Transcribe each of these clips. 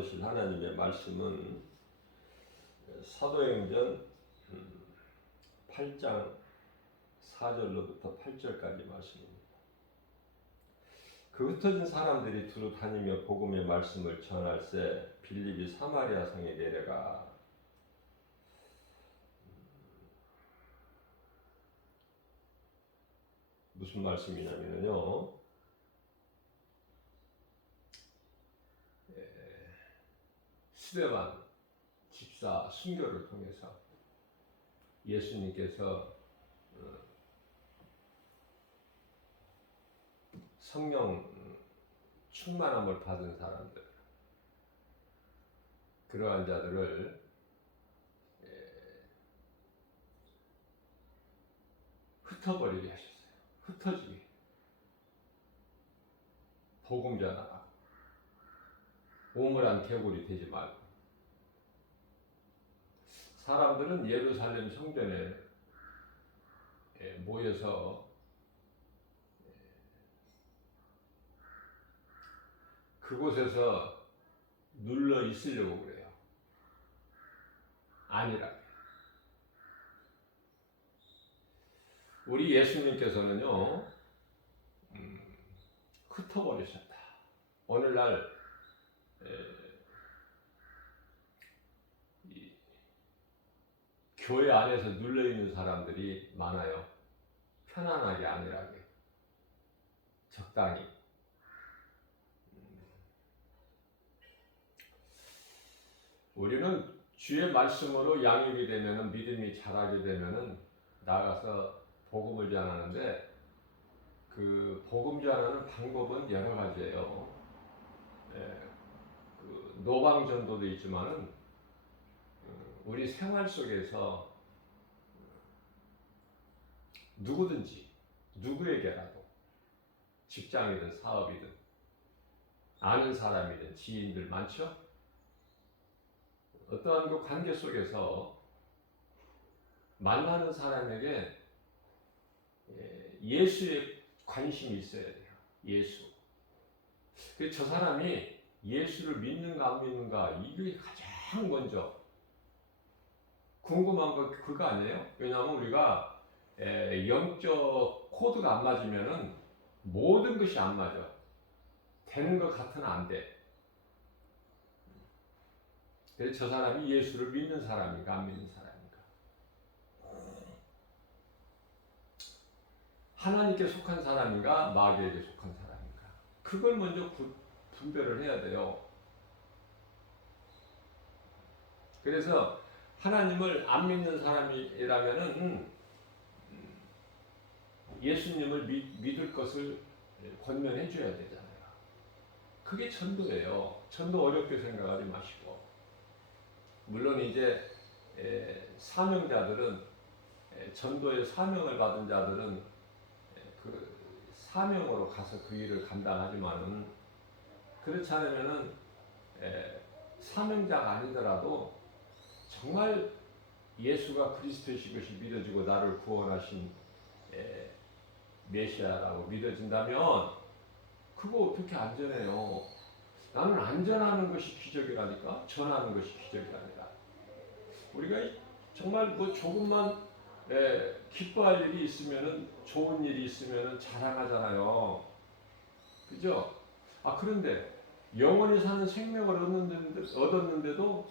받으실 하나님의 말씀은 사도행전 8장 4절로부터 8절까지 말씀입니다. 그 흩어진 사람들이 두루 다니며 복음의 말씀을 전할세 빌립이 사마리아 성에 내려가 무슨 말씀이냐면요. 스데반 집사 순교를 통해서 예수님께서 성령 충만함을 받은 사람들, 그러한 자들을 흩어버리게 하셨어요. 흩어지게. 복음 전하라. 오물한 개구리 되지 말고. 사람들은 예루살렘 성전에 모여서 그곳에서 눌러 있으려고 그래요. 아니라. 우리 예수님께서는요, 흩어버리셨다. 오늘날 교회 안에서 눌러있는 사람들이 많아요. 편안하게, 안일하게, 적당히. 우리는 주의 말씀으로 양육이 되면은, 믿음이 자라게 되면은 나가서 복음을 전하는데, 그 복음 전하는 방법은 여러 가지예요. 그 노방 전도도 있지만은 우리 생활 속에서 누구든지 누구에게라도 직장이든 사업이든 아는 사람이든 지인들 많죠? 어떠한 그 관계 속에서 만나는 사람에게 예수에 관심이 있어야 돼요. 예수. 그래서 저 사람이 예수를 믿는가 안 믿는가 이게 가장 먼저 궁금한 거 그거 아니에요? 왜냐하면 우리가 영적 코드가 안 맞으면은 모든 것이 안 맞아. 되는 것 같으나 안 돼. 그래서 저 사람이 예수를 믿는 사람인가 안 믿는 사람인가. 하나님께 속한 사람인가 마귀에게 속한 사람인가. 그걸 먼저 분별을 해야 돼요. 그래서 하나님을 안 믿는 사람이라면은 예수님을 믿을 것을 권면해 줘야 되잖아요. 그게 전도예요. 전도 어렵게 생각하지 마시고. 물론 이제 사명자들은 전도의 사명을 받은 자들은 그 사명으로 가서 그 일을 감당하지만은 그렇지 않으면은 사명자가 아니더라도 정말 예수가 그리스도이신 것이 믿어지고 나를 구원하신 메시아라고 믿어진다면 그거 어떻게 안전해요? 나는 안전하는 것이 기적이라니까. 전하는 것이 기적이 아니라 우리가 정말 뭐 조금만 기뻐할 일이 있으면은 좋은 일이 있으면은 자랑하잖아요. 그죠? 그런데 영원히 사는 생명을 얻었는데도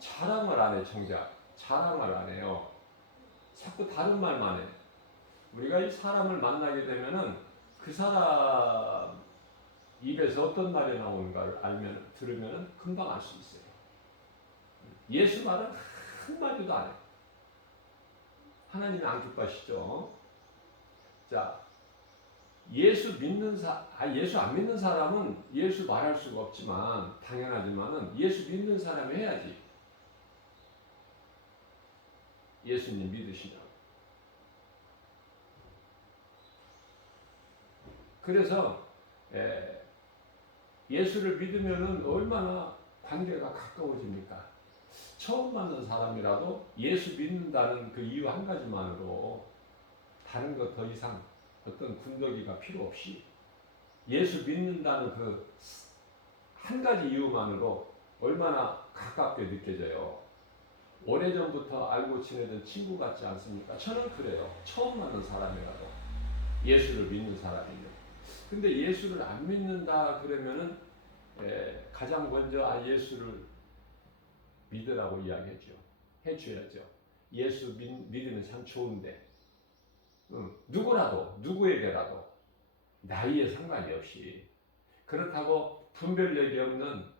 자랑을 안 해. 정작 자랑을 안 해요. 자꾸 다른 말만 해. 우리가 이 사람을 만나게 되면은 그 사람 입에서 어떤 말이 나오는가를 들으면은 금방 알 수 있어요. 예수 말은 한마디도 안 해. 하나님이 안 기뻐하시죠? 자, 예수 안 믿는 사람은 예수 말할 수가 없지만, 당연하지만은 예수 믿는 사람이 해야지. 예수님 믿으시냐고. 그래서 예수를 믿으면은 얼마나 관계가 가까워집니까? 처음 만난 사람이라도 예수 믿는다는 그 이유 한 가지만으로 다른 것 더 이상 어떤 군더기가 필요 없이 예수 믿는다는 그 한 가지 이유만으로 얼마나 가깝게 느껴져요. 오래전부터 알고 지내던 친구 같지 않습니까? 저는 그래요. 처음 만난 사람이라도 예수를 믿는 사람이면. 근데 예수를 안 믿는다 그러면은 가장 먼저 예수를 믿으라고 이야기했죠. 해줘야죠. 예수 믿으면 참 좋은데 누구라도 누구에게라도 나이에 상관이 없이 그렇다고 분별력이 없는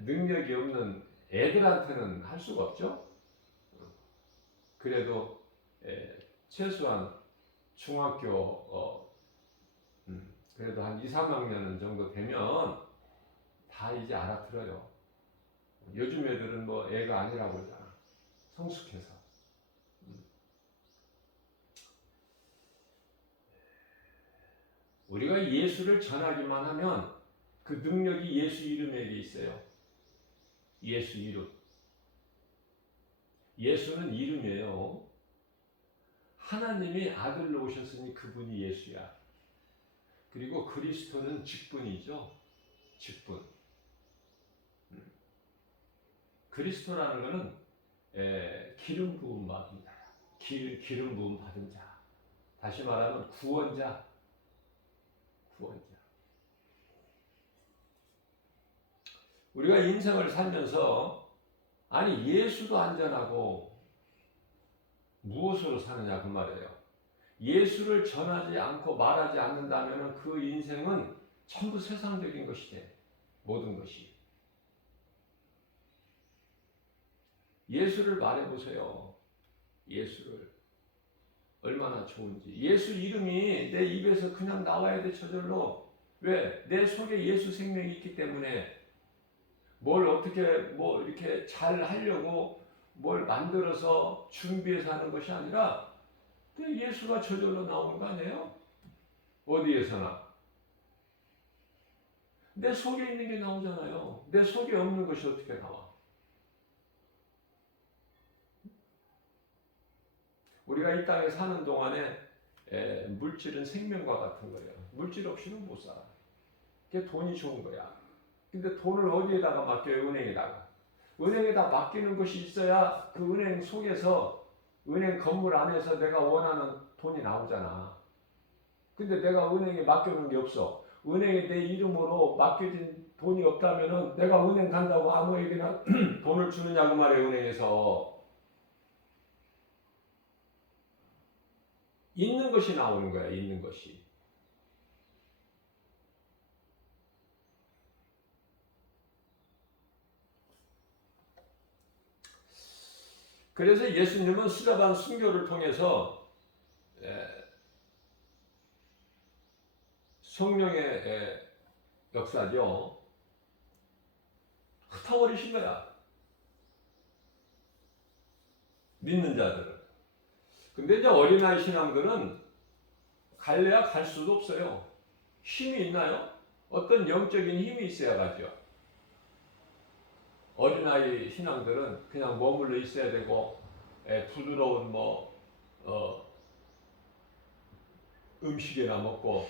능력이 없는 애들한테는 할 수가 없죠. 그래도 최소한 중학교 그래도 한 2, 3학년 정도 되면 다 이제 알아들어요. 요즘 애들은 뭐 애가 아니라고 그러잖아. 성숙해서. 우리가 예수를 전하기만 하면 그 능력이 예수 이름에게 있어요. 예수 이름. 예수는 이름이에요. 하나님이 아들로 오셨으니 그분이 예수야. 그리고 그리스도는 직분이죠. 직분. 그리스도라는 것은 기름 부음 받은 자야. 기름 부음 받은 자. 다시 말하면 구원자. 구원자. 우리가 인생을 살면서 아니 예수도 안전하고 무엇으로 사느냐 그 말이에요. 예수를 전하지 않고 말하지 않는다면 그 인생은 전부 세상적인 것이 돼. 모든 것이. 예수를 말해보세요. 예수를. 얼마나 좋은지. 예수 이름이 내 입에서 그냥 나와야 돼 저절로. 왜? 내 속에 예수 생명이 있기 때문에 뭘 어떻게 뭐 이렇게 잘 하려고 뭘 만들어서 준비해서 하는 것이 아니라 예수가 저절로 나오는 거 아니에요? 어디에서나. 내 속에 있는 게 나오잖아요. 내 속에 없는 것이 어떻게 나와? 우리가 이 땅에 사는 동안에 물질은 생명과 같은 거예요. 물질 없이는 못 살아. 그게 돈이 좋은 거야. 근데 돈을 어디에다가 맡겨요? 은행에다가. 은행에다 맡기는 것이 있어야 그 은행 속에서 은행 건물 안에서 내가 원하는 돈이 나오잖아. 근데 내가 은행에 맡겨놓은 게 없어. 은행에 내 이름으로 맡겨진 돈이 없다면은 내가 은행 간다고 아무에게나 돈을 주느냐고 말해 은행에서. 있는 것이 나오는 거야. 있는 것이. 그래서 예수님은 수자반 순교를 통해서 성령의 역사죠. 흩어버리신 거야. 믿는 자들은. 근데 이제 어린아이 신앙들은 갈래야 갈 수도 없어요. 힘이 있나요? 어떤 영적인 힘이 있어야 가죠. 어린아이 신앙들은 그냥 머물러 있어야 되고 부드러운 음식이나 먹고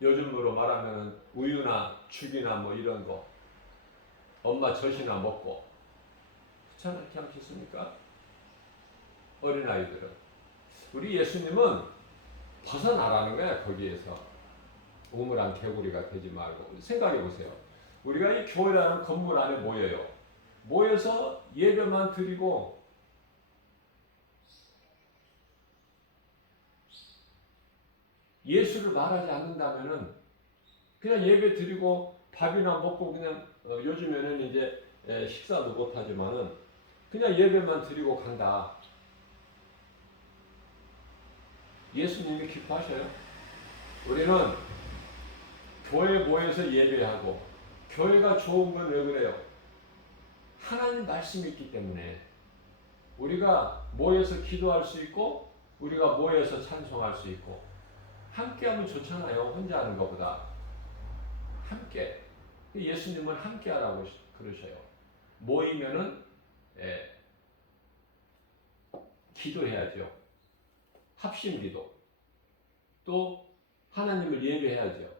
요즘으로 말하면 우유나 죽이나 뭐 이런 거 엄마 젖이나 먹고 그렇지 않겠습니까? 어린아이들은. 우리 예수님은 벗어나라는 거야. 거기에서 우물안 개구리가 되지 말고. 생각해 보세요. 우리가 이 교회라는 건물 안에 모여요. 모여서 예배만 드리고 예수를 말하지 않는다면은 그냥 예배 드리고 밥이나 먹고 그냥 요즘에는 이제 식사도 못하지만은 그냥 예배만 드리고 간다. 예수님이 기뻐하셔요? 우리는 교회 모여서 예배하고 교회가 좋은 건 왜 그래요? 하나님 말씀이 있기 때문에 우리가 모여서 기도할 수 있고 우리가 모여서 찬송할 수 있고 함께하면 좋잖아요. 혼자 하는 것보다. 함께. 예수님은 함께하라고 그러셔요. 모이면은 기도해야죠. 합심기도. 또 하나님을 예배해야죠.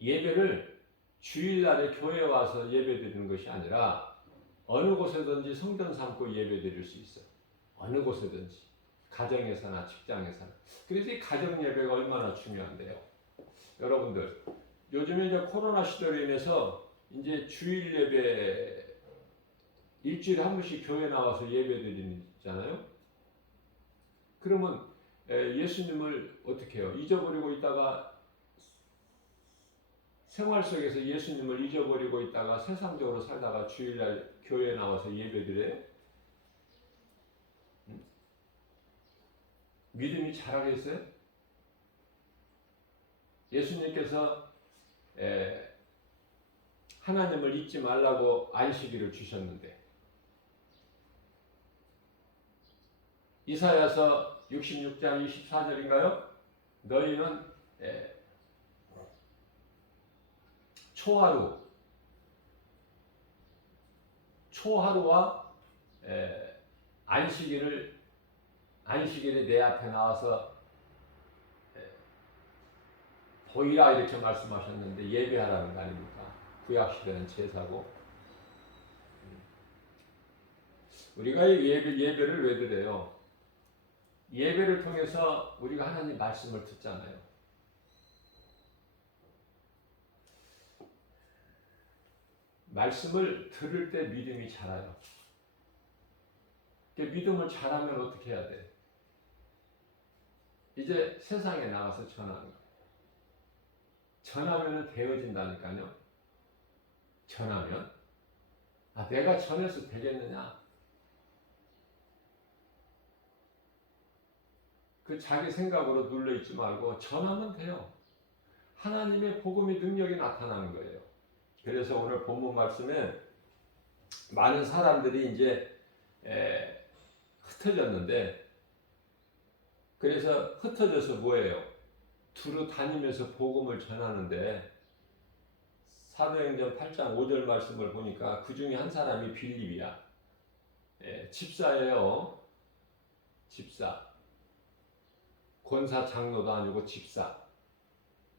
예배를 주일날에 교회 와서 예배드리는 것이 아니라 어느 곳에든지 성전 삼고 예배드릴 수 있어요. 어느 곳에든지. 가정에서나 직장에서나. 그래서 이 가정 예배가 얼마나 중요한데요. 여러분들, 요즘에 이제 코로나 시대로 인해서 이제 주일 예배 일주일에 한 번씩 교회 나와서 예배 드리잖아요. 그러면 예수님을 어떻게 해요? 잊어버리고 있다가 생활 속에서 예수님을 잊어버리고 있다가 세상적으로 살다가 주일날 교회에 나와서 예배 드려요? 믿음이 자라겠어요? 예수님께서 하나님을 잊지 말라고 안식일을 주셨는데 이사야서 66장 24절인가요? 너희는 초하루와 안식일에 내 앞에 나와서 보이라 이렇게 말씀하셨는데 예배하라는 거 아닙니까? 구약시대는 제사고 우리가 이 예배를 왜 드려요? 예배를 통해서 우리가 하나님 말씀을 듣잖아요. 말씀을 들을 때 믿음이 자라요. 믿음을 자라면 어떻게 해야 돼? 이제 세상에 나가서 전하는 거예요. 전하면 되어진다니까요. 전하면 내가 전해서 되겠느냐? 그 자기 생각으로 눌러있지 말고 전하면 돼요. 하나님의 복음의 능력이 나타나는 거예요. 그래서 오늘 본문 말씀에 많은 사람들이 이제 흩어졌는데 그래서 흩어져서 뭐예요? 두루 다니면서 복음을 전하는데 사도행전 8장 5절 말씀을 보니까 그 중에 한 사람이 빌립이야. 집사예요. 집사. 권사 장로도 아니고 집사.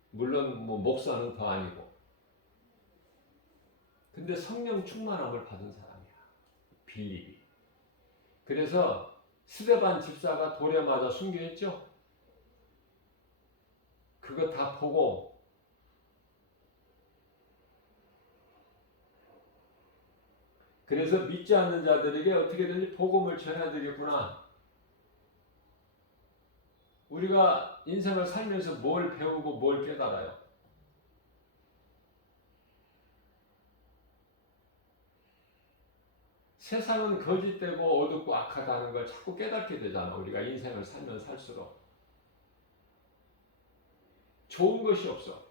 물론 뭐 목사는 더 아니고. 근데 성령 충만함을 받은 사람이야. 빌립이. 그래서 스데반 집사가 돌에 맞아 순교했죠. 그거 다 보고 그래서 믿지 않는 자들에게 어떻게든지 복음을 전해야 되겠구나. 우리가 인생을 살면서 뭘 배우고 뭘 깨달아요? 세상은 거짓되고 어둡고 악하다는 걸 자꾸 깨닫게 되잖아. 우리가 인생을 살면 살수록. 좋은 것이 없어.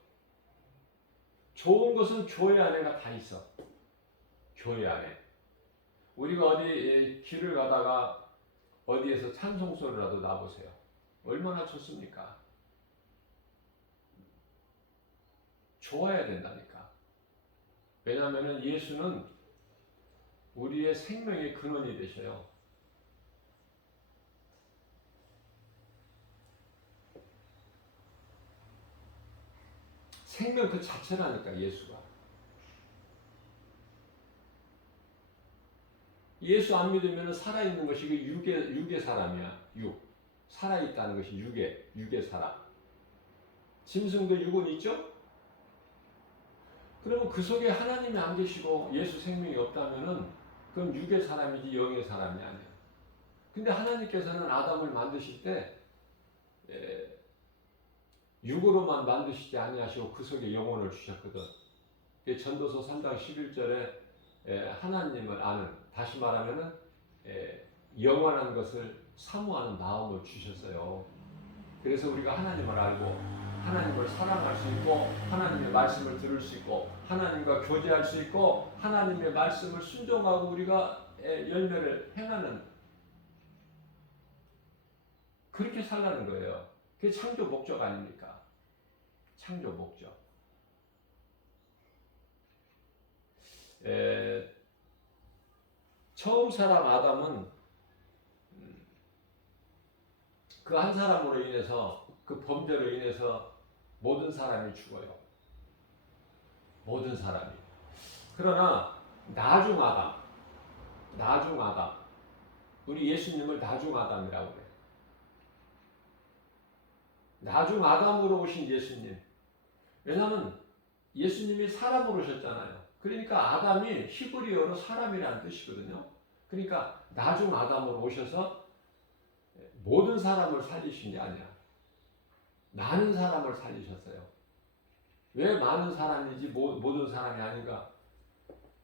좋은 것은 교회 안에가 다 있어. 교회 안에. 우리가 어디 길을 가다가 어디에서 찬송 소리라도 나보세요. 얼마나 좋습니까? 좋아야 된다니까. 왜냐하면 예수는 우리의 생명의 근원이 되셔요. 생명 그 자체라니까 예수가. 예수 안 믿으면 살아있는 것이 그 육의 사람이야. 육. 살아있다는 것이 육의 사람. 짐승도 육은 있죠? 그러면 그 속에 하나님이 안 계시고 예수 생명이 없다면은 그럼 육의 사람이지 영의 사람이 아니에요. 근데 하나님께서는 아담을 만드실 때 육으로만 만드시지 아니하시고 그 속에 영혼을 주셨거든. 전도서 3장 11절에 하나님을 아는, 다시 말하면은 영원한 것을 사모하는 마음을 주셨어요. 그래서 우리가 하나님을 알고 하나님을 사랑할 수 있고 하나님의 말씀을 들을 수 있고 하나님과 교제할 수 있고 하나님의 말씀을 순종하고 우리가 열매를 행하는 그렇게 살라는 거예요. 그게 창조 목적 아닙니까? 창조 목적. 처음 사람 아담은 그 한 사람으로 인해서 그 범죄로 인해서 모든 사람이 죽어요. 모든 사람이. 그러나 나중 아담, 우리 예수님을 나중 아담이라고 그래요. 나중 아담으로 오신 예수님. 왜냐하면 예수님이 사람으로 오셨잖아요. 그러니까 아담이 히브리어로 사람이라는 뜻이거든요. 그러니까 나중 아담으로 오셔서 모든 사람을 살리신 게 아니라 많은 사람을 살리셨어요. 왜 많은 사람이지 모든 사람이 아닌가?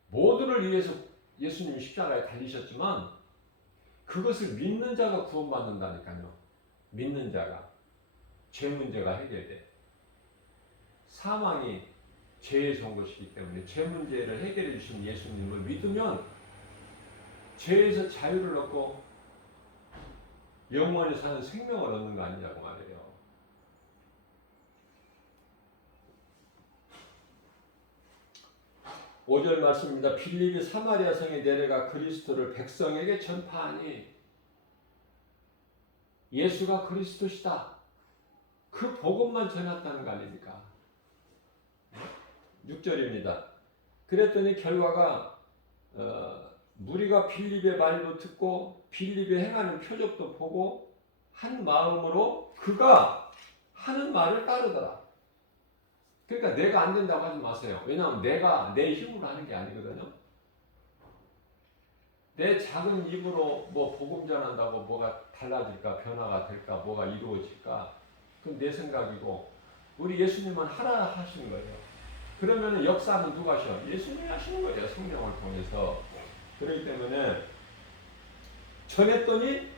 모두를 위해서 예수님이 십자가에 달리셨지만 그것을 믿는 자가 구원받는다니까요. 믿는 자가. 죄 문제가 해결돼. 사망이 죄의 선고시기 때문에 죄 문제를 해결해 주신 예수님을 믿으면 죄에서 자유를 얻고 영원히 사는 생명을 얻는 거 아니냐고 말이에요. 5절 말씀입니다. 빌립이 사마리아 성에 내려가 그리스도를 백성에게 전파하니 예수가 그리스도시다. 그 복음만 전했다는 거 아닙니까? 6절입니다. 그랬더니 결과가 무리가 빌립의 말도 듣고 빌립이 행하는 표적도 보고 한 마음으로 그가 하는 말을 따르더라. 그러니까 내가 안 된다고 하지 마세요. 왜냐하면 내가 내 힘으로 하는 게 아니거든요. 내 작은 입으로 뭐 복음 전한다고 뭐가 달라질까, 변화가 될까, 뭐가 이루어질까, 그건 내 생각이고 우리 예수님은 하라 하시는 거예요. 그러면 역사는 누가 하셔? 예수님이 하시는 거예요. 성령을 통해서. 그렇기 때문에 전했더니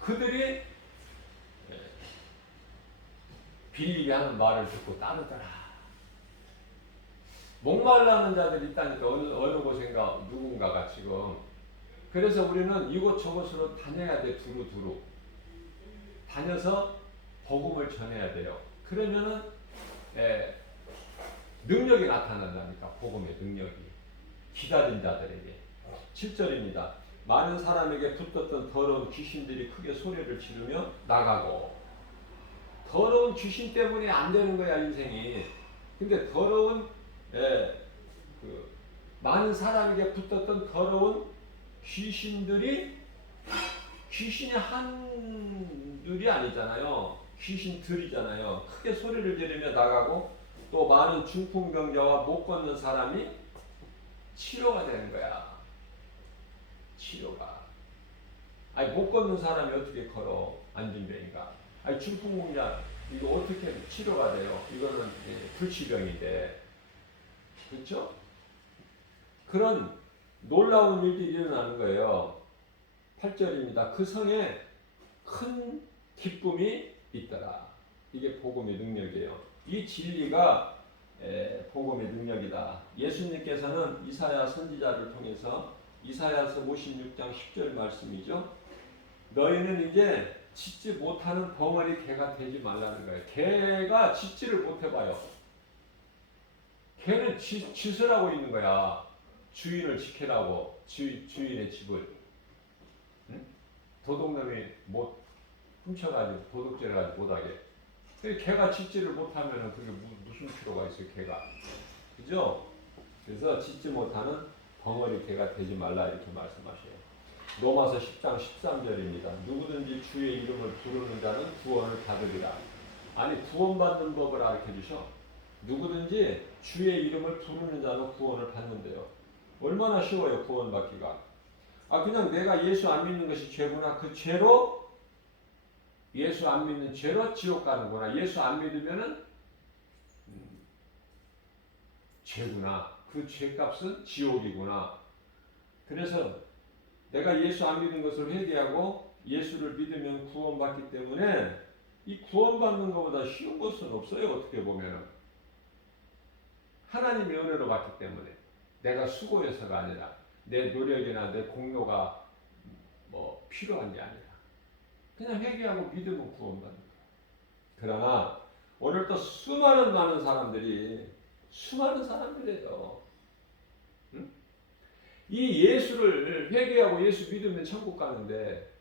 그들이 빌립이 하는 말을 듣고 따르더라. 목말라는 자들이 있다니까 어느 곳인가 누군가가 지금. 그래서 우리는 이곳저곳으로 다녀야 돼. 두루두루 다녀서 복음을 전해야 돼요. 그러면은 능력이 나타난다니까. 복음의 능력이 기다린 자들에게. 7절입니다. 많은 사람에게 붙었던 더러운 귀신들이 크게 소리를 지르며 나가고. 더러운 귀신 때문에 안 되는 거야 인생이. 근데 더러운 많은 사람에게 붙었던 더러운 귀신들이 귀신이 한둘이 아니잖아요. 귀신들이잖아요. 크게 소리를 지르며 나가고 또 많은 중풍병자와 못 걷는 사람이 치료가 되는 거야. 치료가. 아니 못 걷는 사람이 어떻게 걸어? 안진병인가? 아니 중풍병자 이거 어떻게 치료가 돼요? 이거는 불치병인데. 그렇죠? 그런 놀라운 일들이 일어나는 거예요. 8절입니다. 그 성에 큰 기쁨이 있더라. 이게 복음의 능력이에요. 이 진리가 복음의 능력이다. 예수님께서는 이사야 선지자를 통해서 이사야서 56장 10절 말씀이죠. 너희는 이제 짖지 못하는 벙어리 개가 되지 말라는 거예요. 개가 짖지를 못해봐요. 개는 짖을 하고 있는 거야. 주인을 지키라고. 주인의 집을. 응? 도둑놈이 못 훔쳐가지고 도둑질해가지고 못하게. 개가 짖지를 못하면 그게 무슨 필요가 있어요. 개가. 그죠? 그래서 짖지 못하는 벙어리 개가 되지 말라 이렇게 말씀하셔요. 로마서 10장 13절입니다. 누구든지 주의 이름을 부르는 자는 구원을 받으리라. 아니 구원받는 법을 가르쳐주셔. 누구든지 주의 이름을 부르는 자는 구원을 받는데요. 얼마나 쉬워요 구원받기가. 그냥 내가 예수 안 믿는 것이 죄구나. 그 죄로 예수 안 믿는 죄로 지옥 가는구나. 예수 안 믿으면은 죄구나. 그 죄값은 지옥이구나. 그래서 내가 예수 안 믿는 것을 회개하고 예수를 믿으면 구원받기 때문에 이 구원받는 것보다 쉬운 것은 없어요. 어떻게 보면은 하나님의 은혜로 받기 때문에 내가 수고해서가 아니라 내 노력이나 내 공로가 뭐 필요한 게 아니라 그냥 회개하고 믿으면 구원받는 거예요. 그러나 오늘 또 수많은 사람들이에요. 응? 이 예수를 회개하고 예수 믿으면 천국 가는데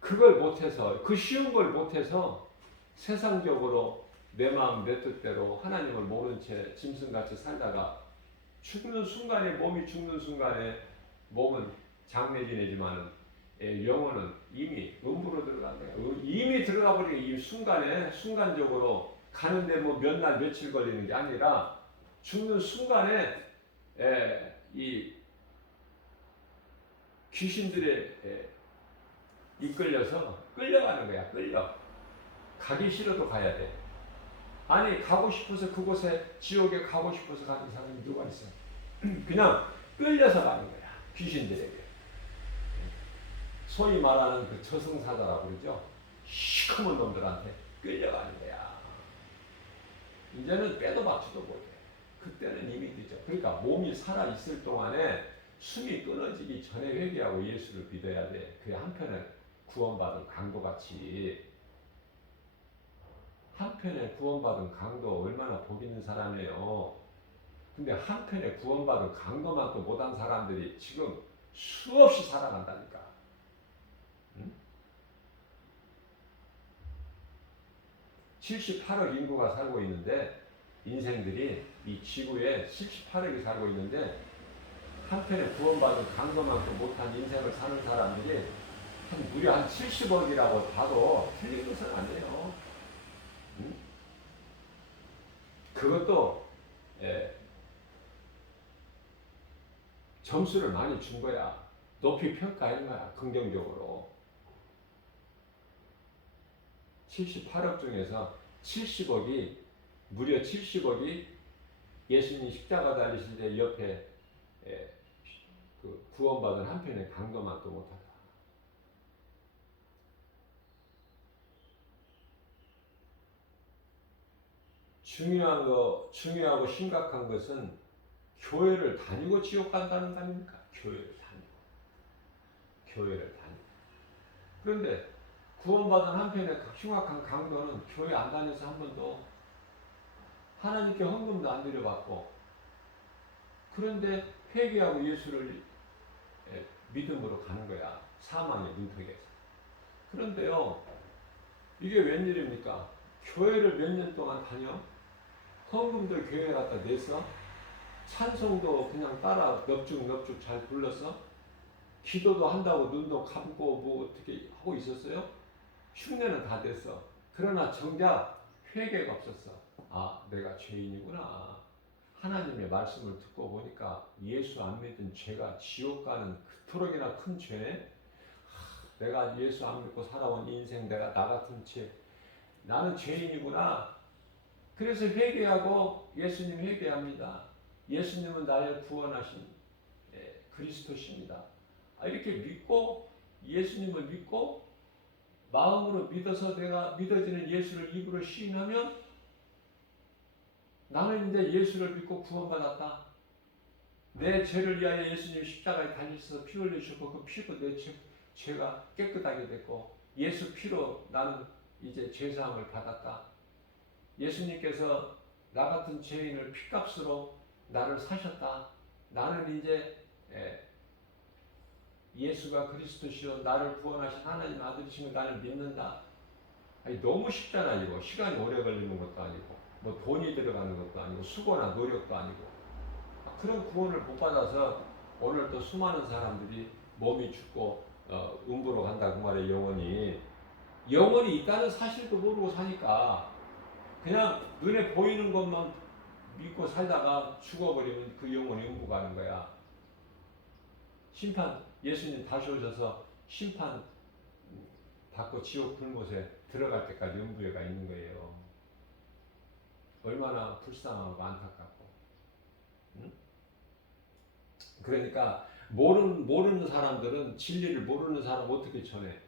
그걸 못해서 그 쉬운 걸 못해서 세상적으로 내 마음 내 뜻대로 하나님을 모른 채 짐승같이 살다가 죽는 순간에, 몸이 죽는 순간에 몸은 장래지내지만은 영혼은 이미 음부로 들어간 거야. 이미 들어가 버리게 이 순간에 순간적으로 가는데 뭐 몇 날 며칠 걸리는 게 아니라 죽는 순간에 이 귀신들의 이끌려서 끌려가는 거야. 가기 싫어도 가야 돼. 아니 가고 싶어서 그곳에 지옥에 가고 싶어서 가는 사람이 누가 있어? 그냥 끌려서 가는 거야. 귀신들에게. 소위 말하는 그 저승사자라고 그러죠. 시커먼 놈들한테 끌려가는 거야. 이제는 빼도 박지도 못해. 그때는 이미 늦어. 그러니까 몸이 살아있을 동안에 숨이 끊어지기 전에 회개하고 예수를 믿어야 돼. 그게 한편에 구원받은 강도같이. 한편에 구원받은 강도 얼마나 복 있는 사람이에요. 근데 한편에 구원받은 강도만큼 못한 사람들이 지금 수없이 살아간다니까. 응? 78억 인구가 살고 있는데 인생들이 이 지구에 78억이 살고 있는데 한편에 구원받은 강도만큼 못한 인생을 사는 사람들이 무려 한 70억이라고 봐도 틀린 것은 아니에요. 응? 그것도 점수를 많이 준 거야. 높이 평가한 거야. 긍정적으로. 78억 중에서 70억이 무려 70억이 예수님 십자가 달리실 때 옆에 그 구원받은 한편의 강도만도 못하다. 중요하고 심각한 것은 교회를 다니고 지옥 간다는 거 아닙니까? 교회를 다니고. 그런데 구원받은 한편의 흉악한 강도는 교회 안 다녀서 한 번도 하나님께 헌금도 안 드려봤고, 그런데 회개하고 예수를 믿음으로 가는 거야. 사망의 문턱에서. 그런데요, 이게 웬일입니까? 교회를 몇 년 동안 다녀? 헌금도 교회 갖다 냈어? 찬송도 그냥 따라 넙죽 잘 불렀어? 기도도 한다고 눈도 감고 뭐 어떻게 하고 있었어요? 흉내는 다 됐어. 그러나 정작 회개가 없었어. 아, 내가 죄인이구나. 하나님의 말씀을 듣고 보니까 예수 안 믿은 죄가 지옥 가는 그토록이나 큰 죄네. 내가 예수 안 믿고 살아온 인생, 내가 나 같은 죄, 나는 죄인이구나. 그래서 회개하고 예수님 회개합니다. 예수님은 나를 구원하신 그리스도십니다. 이렇게 믿고 예수님을 믿고 마음으로 믿어서 내가 믿어지는 예수를 입으로 시인하면 나는 이제 예수를 믿고 구원받았다. 내 죄를 위하여 예수님 십자가에 달리셔서 피 흘리셨고 그 피로 내 죄가 깨끗하게 됐고 예수 피로 나는 이제 죄사함을 받았다. 예수님께서 나 같은 죄인을 피값으로 나를 사셨다. 나는 이제 예수가 그리스도시요 나를 구원하신 하나님 아들이시면 나를 믿는다. 아니, 너무 쉽잖아. 이거 시간이 오래 걸리는 것도 아니고 뭐 돈이 들어가는 것도 아니고 수고나 노력도 아니고 그런 구원을 못 받아서 오늘 또 수많은 사람들이 몸이 죽고 음부로 간다 그 말이에요. 영혼이 있다는 사실도 모르고 사니까 그냥 눈에 보이는 것만 믿고 살다가 죽어버리면 그 영혼이 음부 가는 거야. 심판, 예수님 다시 오셔서 심판 받고 지옥 불못에 들어갈 때까지 음부에 가 있는 거예요. 얼마나 불쌍하고 안타깝고. 응? 그러니까 모르는 사람들은 진리를 모르는 사람 어떻게 전해?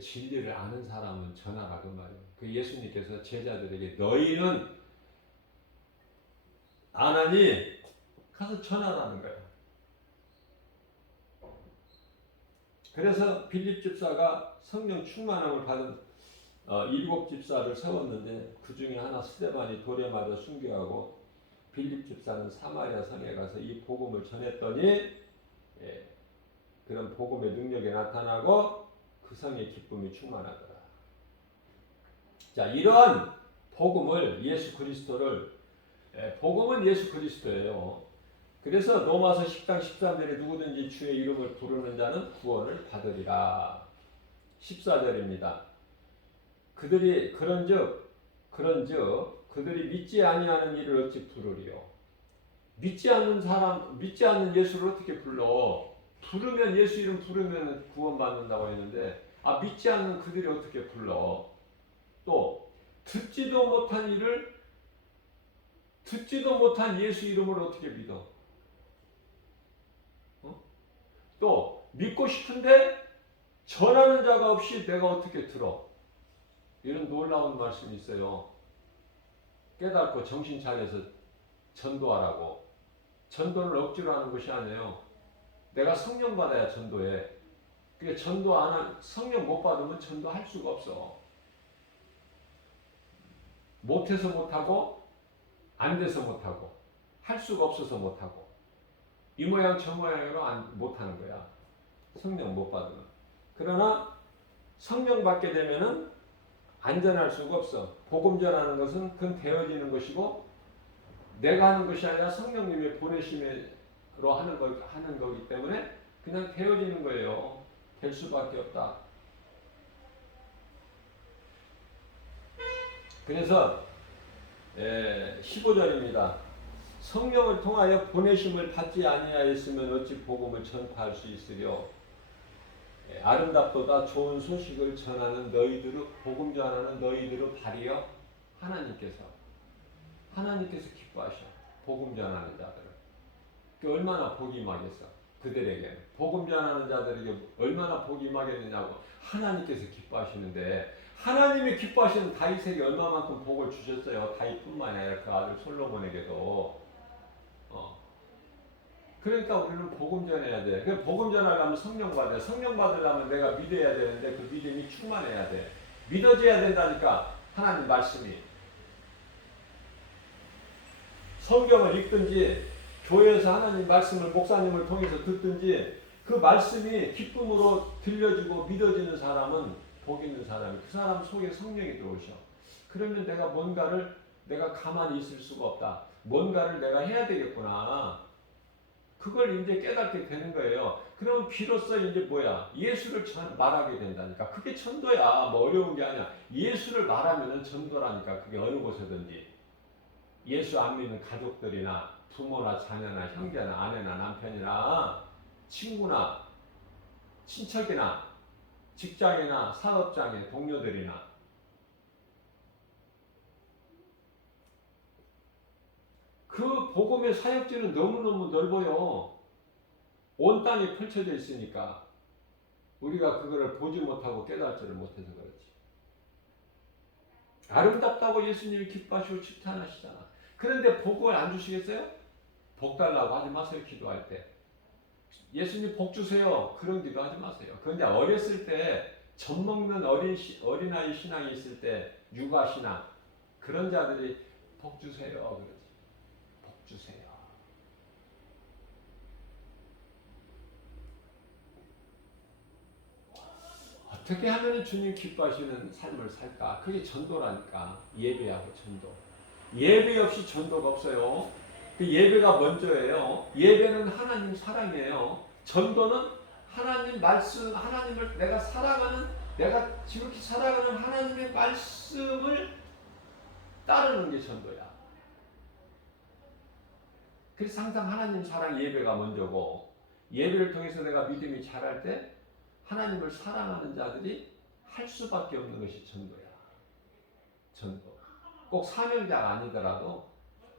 진리를 아는 사람은 전하라 그 말이에요. 그 예수님께서 제자들에게 너희는 아나니 가서 전하라는 거예요. 그래서 빌립 집사가 성령 충만함을 받은 7 집사를 세웠는데 그 중에 하나 스데반이 돌에 맞아 순교하고 빌립 집사는 사마리아 성에 가서 이 복음을 전했더니 그런 복음의 능력이 나타나고 그 성의 기쁨이 충만하더라. 자, 이러한 복음을 예수 그리스도를 복음은 예수 그리스도예요. 그래서 로마서 10장 13절에 누구든지 주의 이름을 부르는 자는 구원을 받으리라. 14절입니다. 그들이 그런즉 그들이 믿지 아니하는 이를 어찌 부르리요. 믿지 않는 예수를 어떻게 불러? 부르면 예수 이름 부르면 구원받는다고 했는데 믿지 않는 그들이 어떻게 불러? 또 듣지도 못한 예수 이름을 어떻게 믿어? 또 믿고 싶은데 전하는 자가 없이 내가 어떻게 들어? 이런 놀라운 말씀이 있어요. 깨닫고 정신 차려서 전도하라고. 전도를 억지로 하는 것이 아니에요. 내가 성령 받아야 전도해. 그러니까 성령 못 받으면 전도할 수가 없어. 못해서 못하고 안 돼서 못하고 할 수가 없어서 못하고 이 모양 저 모양으로 못하는 거야. 성령 못 받으면. 그러나 성령 받게 되면은 안전할 수가 없어. 복음 전하는 것은 그건 되어지는 것이고 내가 하는 것이 아니라 성령님의 보내심으로 하는 거기 때문에 그냥 되어지는 거예요. 될 수밖에 없다. 그래서 15절입니다. 성령을 통하여 보내심을 받지 아니하였으면 어찌 복음을 전파할 수 있으려. 아름답도다 좋은 소식을 전하는 너희들을 복음 전하는 너희들을 발이여 하나님께서 기뻐하셔. 복음 전하는 자들을. 그 얼마나 복이 임하겠어. 그들에게 복음 전하는 자들에게 얼마나 복이 임하겠느냐고 하나님께서 기뻐하시는데 하나님이 기뻐하시는 다윗에게 얼마만큼 복을 주셨어요. 다윗뿐만 아니라 그 아들 솔로몬에게도. 그러니까 우리는 복음 전해야 돼. 그 복음 전하려면 성령 받아야 돼. 성령 받으려면 내가 믿어야 되는데 그 믿음이 충만해야 돼. 믿어져야 된다니까. 하나님 말씀이. 성경을 읽든지 교회에서 하나님 말씀을 목사님을 통해서 듣든지 그 말씀이 기쁨으로 들려지고 믿어지는 사람은 복 있는 사람이 그 사람 속에 성령이 들어오셔. 그러면 내가 가만히 있을 수가 없다. 뭔가를 내가 해야 되겠구나. 그걸 이제 깨닫게 되는 거예요. 그럼 비로소 이제 뭐야? 예수를 말하게 된다니까. 그게 전도야. 뭐 어려운 게 아니야. 예수를 말하면은 전도라니까. 그게 어느 곳에든지. 예수 안 믿는 가족들이나 부모나 자녀나 형제나 아내나 남편이나 친구나 친척이나 직장이나 사업장의 동료들이나 그 복음의 사역지는 너무너무 넓어요. 온 땅에 펼쳐져 있으니까 우리가 그거를 보지 못하고 깨닫지를 못해서 그렇지. 아름답다고 예수님이 기뻐하시고 칭찬하시잖아. 그런데 복을 안 주시겠어요? 복 달라고 하지 마세요. 기도할 때. 예수님 복 주세요. 그런 기도 하지 마세요. 그런데 어렸을 때 젖먹는 어린아이 신앙이 있을 때 육아신앙 그런 자들이 복 주세요. 그러지. 복 주세요. 어떻게 하면 주님 기뻐하시는 삶을 살까? 그게 전도라니까. 예배하고 전도. 예배 없이 전도가 없어요. 그 예배가 먼저예요. 예배는 하나님 사랑이에요. 전도는 하나님 말씀, 하나님을 내가 지극히 살아가는 하나님의 말씀을 따르는 게 전도야. 그래서 항상 하나님 사랑 예배가 먼저고 예배를 통해서 내가 믿음이 자랄 때 하나님을 사랑하는 자들이 할 수밖에 없는 것이 전도야. 전도. 꼭 사명자가 아니더라도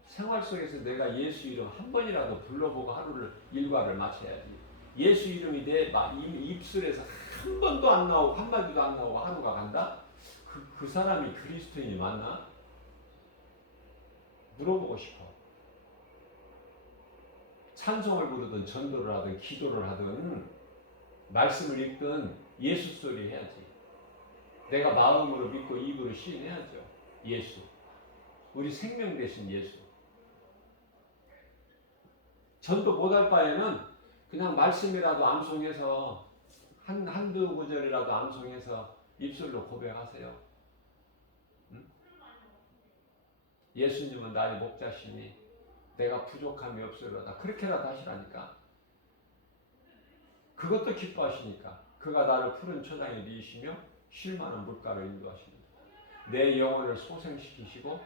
생활 속에서 내가 예수 이름 한 번이라도 불러보고 하루를 일과를 마쳐야지. 예수 이름이 내 입술에서 한 번도 안 나오고 한마디도 안 나오고 하루가 간다? 그 사람이 그리스도인이 맞나? 물어보고 싶어. 찬송을 부르든 전도를 하든 기도를 하든 말씀을 읽든 예수 소리 해야지. 내가 마음으로 믿고 입으로 시인해야죠. 예수. 우리 생명 되신 예수. 전도 못할 바에는 그냥 말씀이라도 암송해서 한두 구절이라도 암송해서 입술로 고백하세요. 응? 예수님은 나의 목자시니 내가 부족함이 없으리로다. 그렇게라도 하시라니까. 그것도 기뻐하시니까. 그가 나를 푸른 초장에 누이시며 쉴 만한 물가로 인도하십니다. 내 영혼을 소생시키시고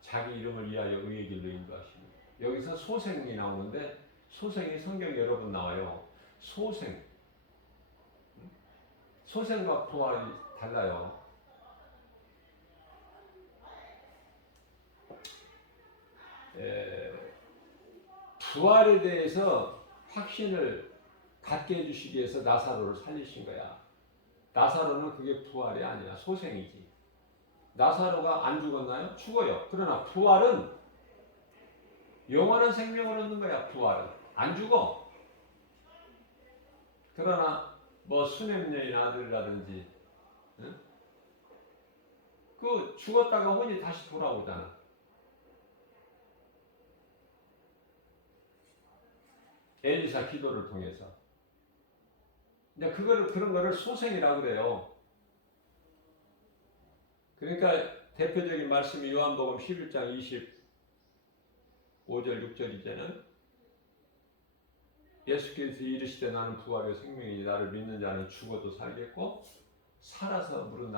자기 이름을 위하여 의의 길로 인도하십니다. 여기서 소생이 나오는데 소생이 성경에 여러 번 나와요. 소생과 부활이 달라요. 부활에 대해서 확신을 갖게 해주시기 위해서 나사로를 살리신 거야. 나사로는 그게 부활이 아니라 소생이지. 나사로가 안 죽었나요? 죽어요. 그러나 부활은 영원한 생명을 얻는 거야. 부활은 안 죽어. 그러나 뭐 수냄 여인 아들이라든지 응? 그 죽었다가 혼이 다시 돌아오잖아. 엘리사 기도를 통해서. 이제 그런 거를 소생이라고 그래요. 그러니까 대표적인 말씀이 요한복음 11장 25절 6절이제는 예수께서 이르시되 나는 부활의 생명이니 나를 믿는 자는 죽어도 살겠고 살아서 무릇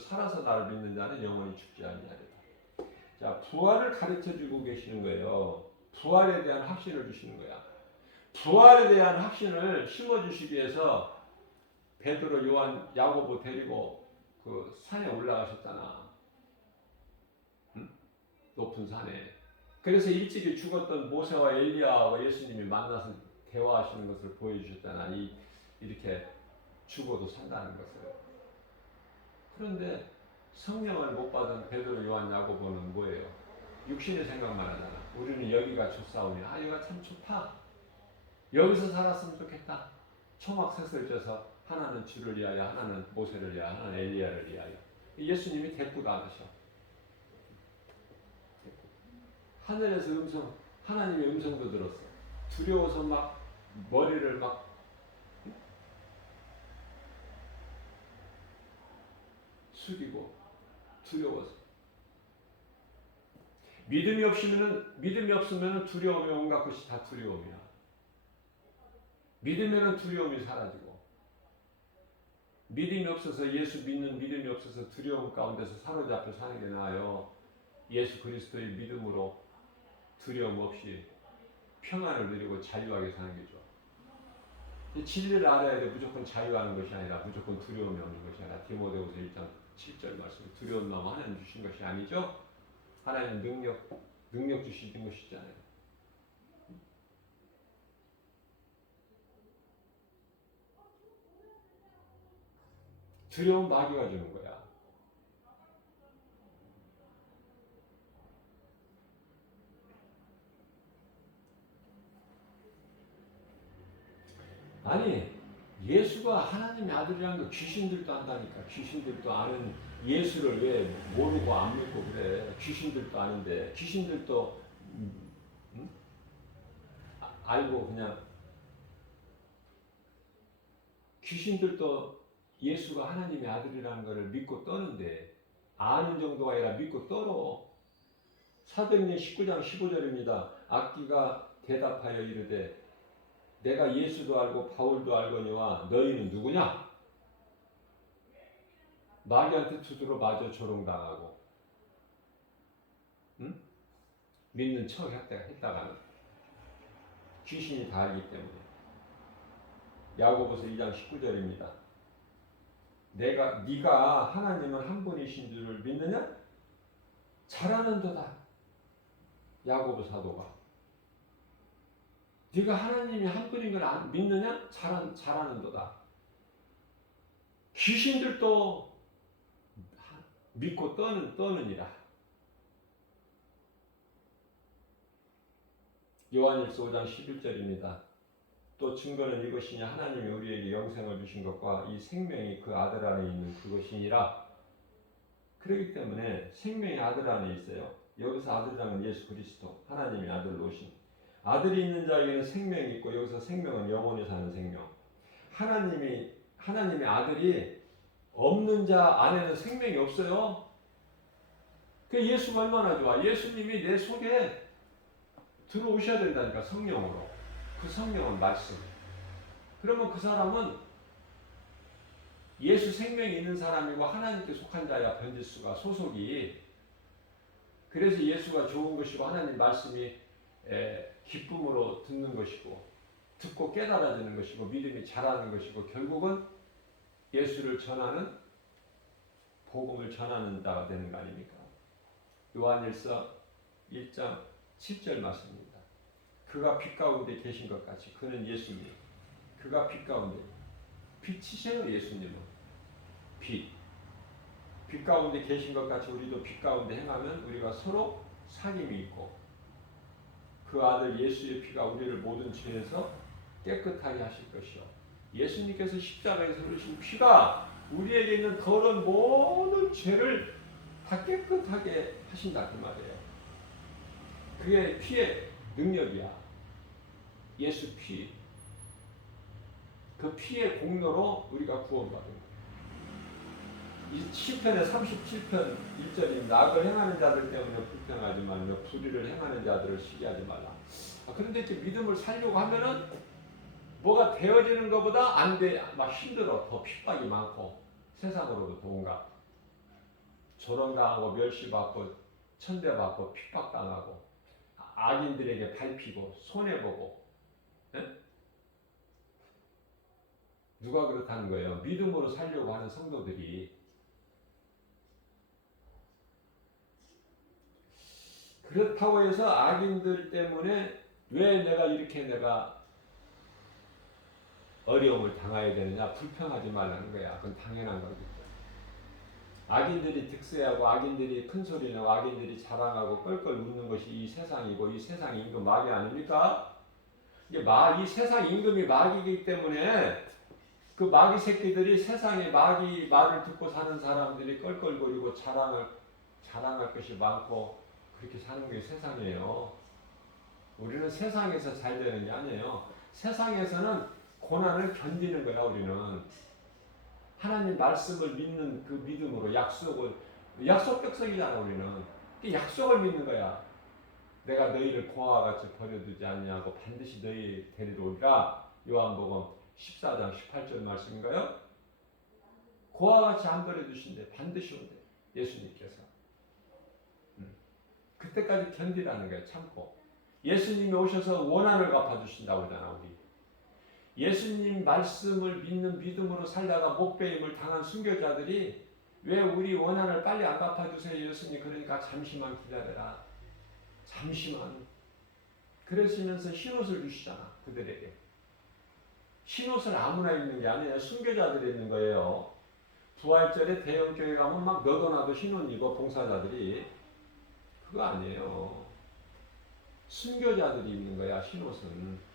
살아서 나를 믿는 자는 영원히 죽지 아니하리라. 자, 부활을 가르쳐 주고 계시는 거예요. 부활에 대한 확신을 주시는 거야. 부활에 대한 확신을 심어주시기 위해서 베드로, 요한, 야고보 데리고 그 산에 올라가셨잖아. 응? 높은 산에. 그래서 일찍이 죽었던 모세와 엘리야와 예수님이 만나서 대화하시는 것을 보여주셨잖아. 이렇게 죽어도 산다는 것을. 그런데 성령을 못 받은 베드로, 요한, 야고보는 뭐예요? 육신의 생각만 하잖아. 우리는 여기가 좋사오니 여기가 참 좋다. 여기서 살았으면 좋겠다. 초막셋을 져서 하나는 주를 위하여, 하나는 모세를 위하여, 하나는 엘리야를 위하여. 예수님이 데리고 나가셔. 하늘에서 하나님의 음성도 들었어. 두려워서 막 머리를 막 숙이고 두려워서. 믿음이 없으면은 두려움이 온갖 것이 다 두려움이야. 믿으면은 두려움이 사라지고, 믿음이 없어서 예수 믿는 믿음이 없어서 두려움 가운데서 사로잡혀 사는 게 나아요. 예수 그리스도의 믿음으로 두려움 없이 평안을 누리고 자유하게 사는 게 좋아. 진리를 알아야 돼. 무조건 자유하는 것이 아니라 무조건 두려움이 없는 것이 아니라 디모데후서 1장 7절 말씀. 두려운 마음 하나님 주신 것이 아니죠. 하나님 능력 주시는 것이잖아요. 두려운 마귀가 주는 거야. 아니, 예수가 하나님의 아들이라는 거 귀신들도 안다니까. 귀신들도 아는 예수를 왜 모르고 안 믿고 그래. 귀신들도 아는데. 귀신들도 알고 그냥. 귀신들도 예수가 하나님의 아들이라는 것을 믿고 떠는데, 아는 정도가 아니라 믿고 떨어. 사도행전 19장 15절입니다. 악기가 대답하여 이르되 내가 예수도 알고 바울도 알거니와 너희는 누구냐? 마귀한테 두드러 맞아 조롱당하고, 응? 믿는 척 했다가는 귀신이 다 알기 때문에. 야고보서 2장 19절입니다. 네가 하나님은 한 분이신 줄을 믿느냐? 잘하는도다. 야고보 사도가. 네가 하나님이 한 분인 걸 믿느냐? 잘하는도다. 귀신들도 믿고 떠느니라. 요한일서 5장 11절입니다. 또 증거는 이것이냐? 하나님이 우리에게 영생을 주신 것과 이 생명이 그 아들 안에 있는 그것이니라. 그렇기 때문에 생명이 아들 안에 있어요. 여기서 아들이라는 예수 그리스도, 하나님의 아들로 오신. 아들이 있는 자에게는 생명이 있고, 여기서 생명은 영원히 사는 생명. 하나님의 아들이 없는 자 안에는 생명이 없어요. 그 예수가 얼마나 좋아. 예수님이 내 속에 들어오셔야 된다니까, 성령으로. 그 성령은 말씀. 그러면 그 사람은 예수 생명이 있는 사람이고 하나님께 속한 자야. 번지수가 소속이. 그래서 예수가 좋은 것이고 하나님 말씀이 기쁨으로 듣는 것이고 듣고 깨달아지는 것이고 믿음이 자라는 것이고 결국은 예수를 전하는 복음을 전하는 자가 되는 거 아닙니까? 요한일서 1장 7절 말씀입니다. 그가 빛 가운데 계신 것 같이 그는 예수님. 그가 빛 가운데 빛이세요. 예수님은 빛. 빛 가운데 계신 것 같이 우리도 빛 가운데 행하면 우리가 서로 사귐이 있고 그 아들 예수의 피가 우리를 모든 죄에서 깨끗하게 하실 것이요. 예수님께서 십자가에서 흘리신 피가 우리에게 있는 더러운 모든 죄를 다 깨끗하게 하신다 그 말이에요. 그게 피의 능력이야. 예수 피. 그 피의 공로로 우리가 구원받은 거예요. 이 시편의 37편 1절입니다. 악을 행하는 자들 때문에 불평하지 말며 불의를 행하는 자들을 시기하지 말라. 그런데 이렇게 믿음을 살려고 하면은 뭐가 되어지는 것보다 안 돼. 막 힘들어. 더 핍박이 많고 세상으로부터 온갖 조롱당하고 멸시받고 천대받고 핍박당하고 악인들에게 밟히고 손해보고. 네? 누가 그렇다는 거예요? 믿음으로 살려고 하는 성도들이. 그렇다고 해서 악인들 때문에 왜 내가 어려움을 당해야 되느냐, 불평하지 말라는 거야. 그건 당연한 거겠죠. 악인들이 득세하고 악인들이 큰소리내고 악인들이 자랑하고 껄껄 웃는 것이 이 세상이고 이 세상 임금 마귀 아닙니까? 이 세상 임금이 마귀이기 때문에 그 마귀 새끼들이 세상에 마귀 말을 듣고 사는 사람들이 껄껄거리고 자랑할 것이 많고 그렇게 사는 게 세상이에요. 우리는 세상에서 잘 되는 게 아니에요. 세상에서는 고난을 견디는 거야. 우리는 하나님 말씀을 믿는 그 믿음으로 약속 백성이잖아. 우리는 약속을 믿는 거야. 내가 너희를 고아와 같이 버려두지 않냐고 반드시 너희 데리러 오리라. 요한복음 14장 18절 말씀인가요? 고아와 같이 안 버려두신대. 반드시 온대. 예수님께서. 그때까지 견디라는 거예요. 참고. 예수님이 오셔서 원한을 갚아주신다고 하잖아. 우리 예수님 말씀을 믿는 믿음으로 살다가 목배임을 당한 순교자들이 왜 우리 원한을 빨리 안 갚아주세요 예수님. 그러니까 잠시만 기다려라. 잠시만. 그러시면서 흰옷을 주시잖아. 그들에게. 흰옷을 아무나 입는 게 아니에요. 순교자들이 입는 거예요. 부활절에 대형교회 가면 막 너도나도 흰옷 입어. 봉사자들이. 그거 아니에요. 순교자들이 입는 거야. 흰옷은.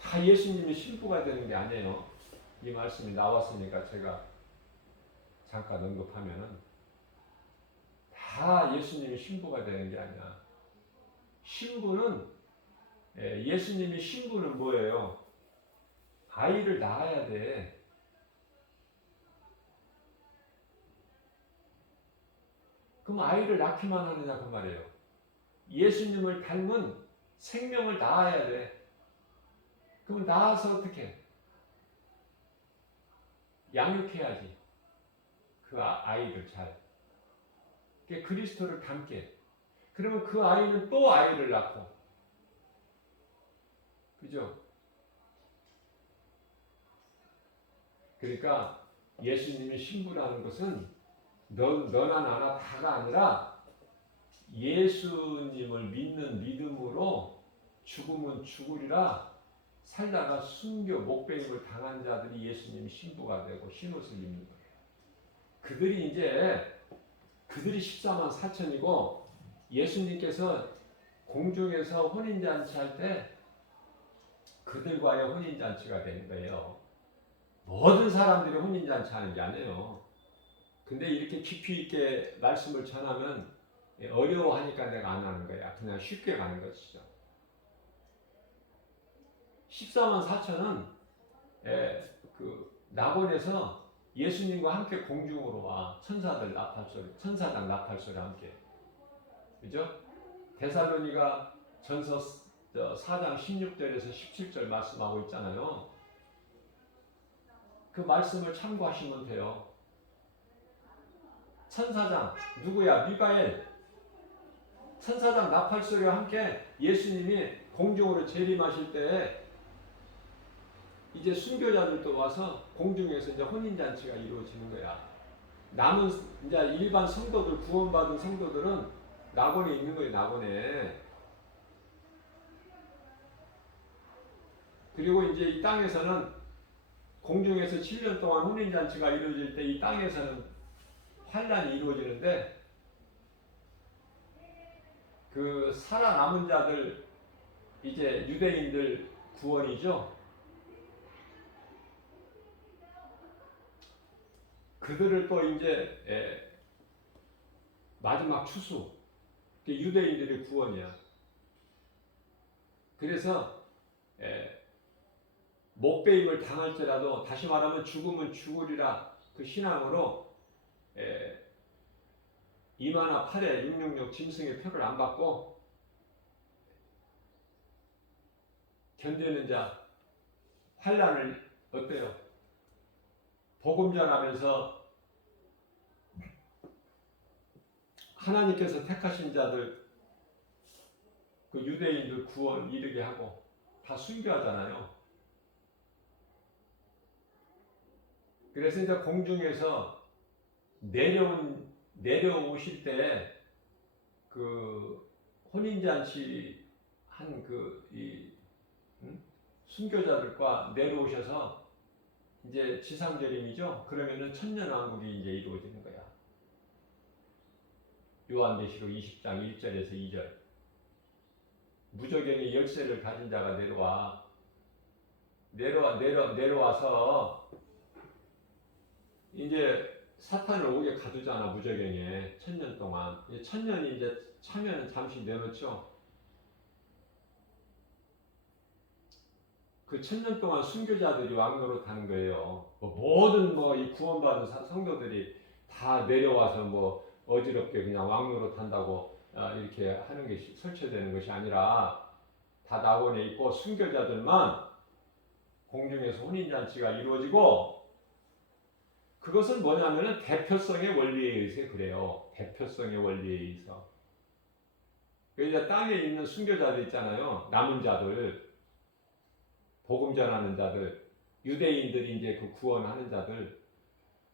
다 예수님이 신부가 되는 게 아니에요. 이 말씀이 나왔으니까 제가 잠깐 언급하면은 다 예수님이 신부가 되는 게 아니야. 신부는 예수님이 신부는 뭐예요? 아이를 낳아야 돼. 그럼 아이를 낳기만 하느냐 그 말이에요. 예수님을 닮은 생명을 낳아야 돼. 그럼 낳아서 어떻게? 양육해야지. 그 아이를 잘. 그리스도를 닮게. 그러면 그 아이는 또 아이를 낳고. 그죠? 그러니까 예수님이 신부라는 것은 너나 나나 다가 아니라 예수님을 믿는 믿음으로 죽으면 죽으리라 살다가 순교 목배임을 당한 자들이 예수님이 신부가 되고 흰옷을 입는 거예요. 그들이 14만 4천이고 예수님께서 공중에서 혼인잔치 할 때 그들과의 혼인잔치가 되는 거예요. 모든 사람들이 혼인잔치 하는 게 아니에요. 근데 이렇게 깊이 있게 말씀을 전하면 어려워하니까 내가 안 하는 거야. 그냥 쉽게 가는 것이죠. 14만 4천은 그 낙원에서 예수님과 함께 공중으로 와. 천사들 나팔소리, 천사장 나팔소리 함께. 그죠? 데살로니가 전서 4장 16절에서 17절 말씀하고 있잖아요. 그 말씀을 참고하시면 돼요. 천사장 누구야? 미가엘. 천사장 나팔소리와 함께 예수님이 공중으로 재림하실 때 이제 순교자들도 와서 공중에서 이제 혼인잔치가 이루어지는 거야. 남은 이제 일반 성도들, 구원받은 성도들은 낙원에 있는 거예요. 낙원에. 그리고 이제 이 땅에서는 공중에서 7년 동안 혼인잔치가 이루어질 때 이 땅에서는 환란이 이루어지는데 그 살아남은 자들 이제 유대인들 구원이죠. 그들을 또 이제 마지막 추수, 유대인들의 구원이야. 그래서 목배임을 당할지라도 다시 말하면 죽으면 죽으리라 그 신앙으로 2만화 8에 666 짐승의 표를 안 받고 견디는 자 환란을 어때요? 복음 전하면서 하나님께서 택하신 자들 그 유대인들 구원 이르게 하고 다 순교하잖아요. 그래서 이제 공중에서 내려오실 때 그 혼인잔치 한 순교자들과 내려오셔서 이제 지상재림이죠. 그러면은 천년왕국이 이제 이루어지는 거야. 요한계시록 20장 1절에서 2절. 무저갱의 열쇠를 가진 자가 내려와서 이제 사탄을 옥에 가두잖아. 무저갱에 천년 동안. 이제 천년이 이제 차면은 잠시 내놓죠. 그 천년 동안 순교자들이 왕노릇하는 거예요. 모든 이 구원받은 성도들이 다 내려와서 어지럽게 그냥 왕노릇한다고 이렇게 하는 것이 설치되는 것이 아니라 다 낙원에 있고 순교자들만 공중에서 혼인잔치가 이루어지고 그것은 뭐냐면은 대표성의 원리에 의해서 그래요. 대표성의 원리에 의해서. 이제 땅에 있는 순교자들 있잖아요. 남은 자들, 복음 전하는 자들, 유대인들이 이제 그 구원하는 자들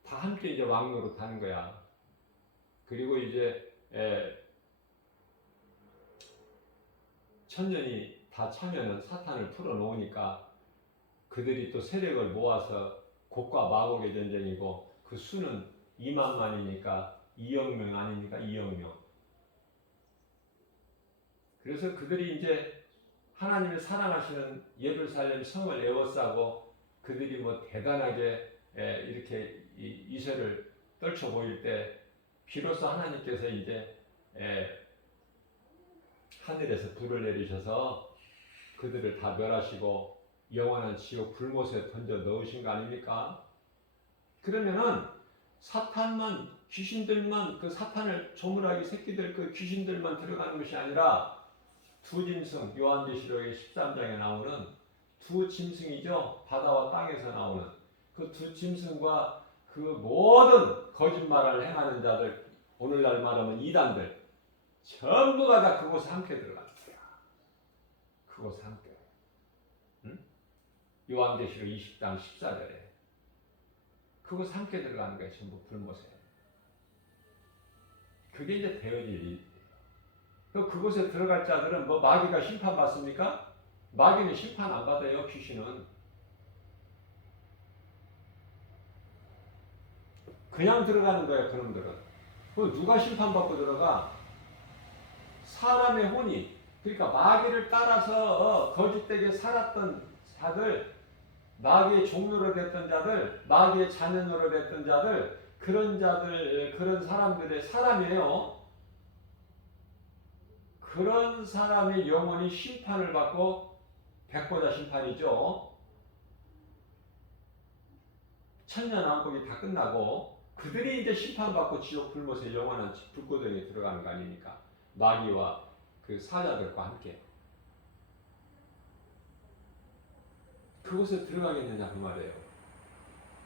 다 함께 이제 왕노릇 하는 거야. 그리고 이제 천년이 다 차면은 사탄을 풀어놓으니까 그들이 또 세력을 모아서 곡과 마곡의 전쟁이고 그 수는 2만만이니까 2억 명 아닙니까? 2억 명. 그래서 그들이 이제 하나님을 사랑하시는 예루살렘 성을 에워싸고 그들이 대단하게 이렇게 이세를 떨쳐 보일 때 비로소 하나님께서 이제 하늘에서 불을 내리셔서 그들을 다 멸하시고 영원한 지옥 불못에 던져 넣으신 거 아닙니까? 그러면은 사탄만 귀신들만 그 사탄을 조물하기 새끼들 그 귀신들만 들어가는 것이 아니라 두 짐승 요한계시록의 13장에 나오는 두 짐승이죠. 바다와 땅에서 나오는 그 두 짐승과 그 모든 거짓말을 행하는 자들 오늘날 말하면 이단들 전부가 다 그곳에 함께 들어가는 거야. 그곳에 함께. 응? 요한계시록 20장 14절에 그곳에 함께 들어가는 거야. 전부 불못에. 그게 이제 되어질 일이에요. 그곳에 들어갈 자들은 마귀가 심판받습니까? 마귀는 심판 안 받아요. 귀신은. 그냥 들어가는 거예요. 그놈들은. 누가 심판받고 들어가? 사람의 혼이. 그러니까 마귀를 따라서 거짓되게 살았던 자들, 마귀의 종로로 됐던 자들, 마귀의 자녀로 됐던 자들, 그런 사람들의 사람이에요. 그런 사람이 영원히 심판을 받고 백보자 심판이죠. 천년왕국이 다 끝나고 그들이 이제 심판받고 지옥 불못에 영원한 불고덩이에 들어가는 거 아닙니까? 마귀와 그 사자들과 함께. 그곳에 들어가겠느냐 그 말이에요.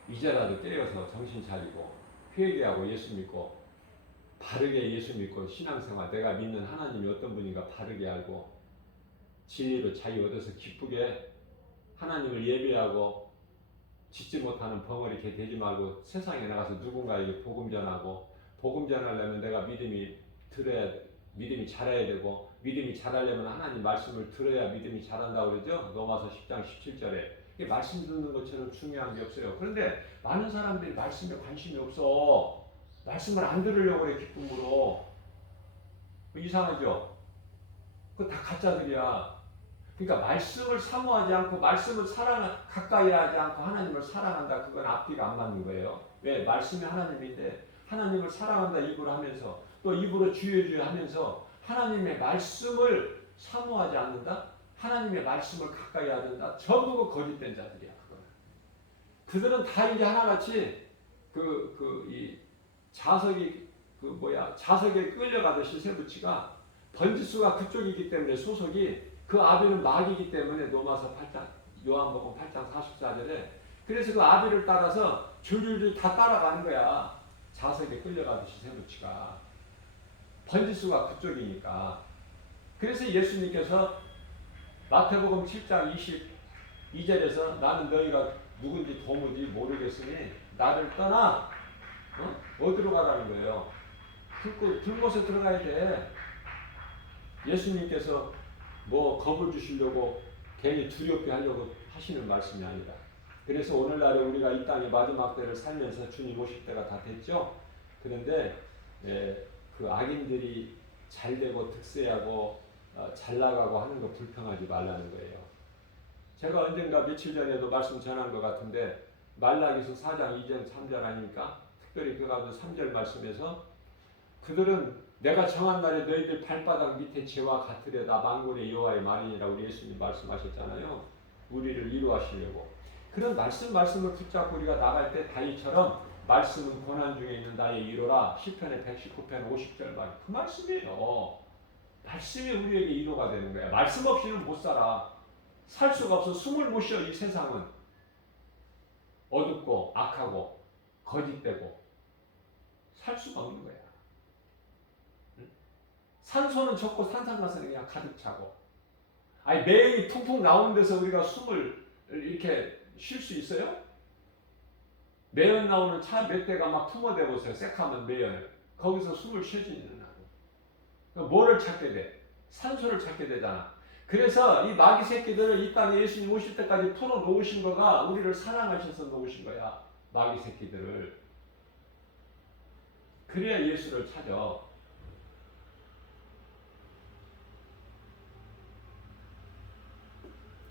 이제라도 깨어서 정신 차리고 회개하고 예수 믿고 바르게 예수 믿고 신앙생활, 내가 믿는 하나님이 어떤 분인가 바르게 알고 진리로 자유 얻어서 기쁘게 하나님을 예배하고 짓지 못하는 벙어리 개 되지 말고 세상에 나가서 누군가에게 복음 전하고, 복음 전하려면 내가 믿음이 자라야 되고, 믿음이 자라려면 하나님 말씀을 들어야 믿음이 자란다고 그러죠. 로마서 10장 17절에. 말씀 듣는 것처럼 중요한 게 없어요. 그런데 많은 사람들이 말씀에 관심이 없어. 말씀을 안 들으려고 그래, 기쁨으로. 이상하죠? 그거 다 가짜들이야. 그러니까 말씀을 사모하지 않고 말씀을 가까이 하지 않고 하나님을 사랑한다. 그건 앞뒤가 안 맞는 거예요. 왜? 말씀이 하나님인데 하나님을 사랑한다 입으로 하면서 또 입으로 주여 하면서 하나님의 말씀을 사모하지 않는다. 하나님의 말씀을 가까이 하는다. 전부 거짓된 자들이야. 그들은 다 이제 하나같이 이 자석에 끌려가듯이 새부치가 번지수가 그쪽이기 때문에 소속이 그 아비는 마귀이기 때문에 로마서 8장, 요한복음 8장 44절에 그래서 그 아비를 따라서 줄줄줄 다 따라가는 거야. 자석에 끌려가듯이 새부치가. 번지수가 그쪽이니까. 그래서 예수님께서 마태복음 7장 22절에서 나는 너희가 누군지 도무지 모르겠으니 나를 떠나 어디로 가라는 거예요. 불못에 들어가야 돼. 예수님께서 뭐 겁을 주시려고 괜히 두렵게 하려고 하시는 말씀이 아니라. 그래서 오늘날에 우리가 이 땅의 마지막 때를 살면서 주님 오실 때가 다 됐죠. 그런데 그 악인들이 잘되고 득세하고 잘 나가고 하는 거 불평하지 말라는 거예요. 제가 언젠가 며칠 전에도 말씀 전한 것 같은데 말라기서 4장 2절 3절 아닙니까? 특별히 그 가운데 3절 말씀에서 그들은 내가 정한 날에 너희들 발바닥 밑에 죄와 같으려다 만군의 여호와의 말이니라 우리 예수님 말씀하셨잖아요. 우리를 위로하시려고. 그런 말씀을 붙잡고 우리가 나갈 때 다윗처럼 말씀은 고난 중에 있는 나의 위로라. 시편의 119편 50절 말 그 말씀이에요. 말씀이 우리에게 위로가 되는 거야. 말씀 없이는 못 살아. 살 수가 없어. 숨을 못 쉬어. 이 세상은 어둡고 악하고 거짓되고 살 수가 없는 거야. 산소는 적고 산산가스는 그냥 가득 차고. 아니 매일이 퉁퉁 나오는 데서 우리가 숨을 이렇게 쉴 수 있어요? 매연 나오는 차 몇 대가 막 품어대 보세요. 새카만 매연. 거기서 숨을 쉬지는 않고. 뭐를 찾게 돼? 산소를 찾게 되잖아. 그래서 이 마귀 새끼들을 이 땅에 예수님 오실 때까지 풀어 놓으신 거가 우리를 사랑하셔서 놓으신 거야. 마귀 새끼들을. 그래야 예수를 찾아.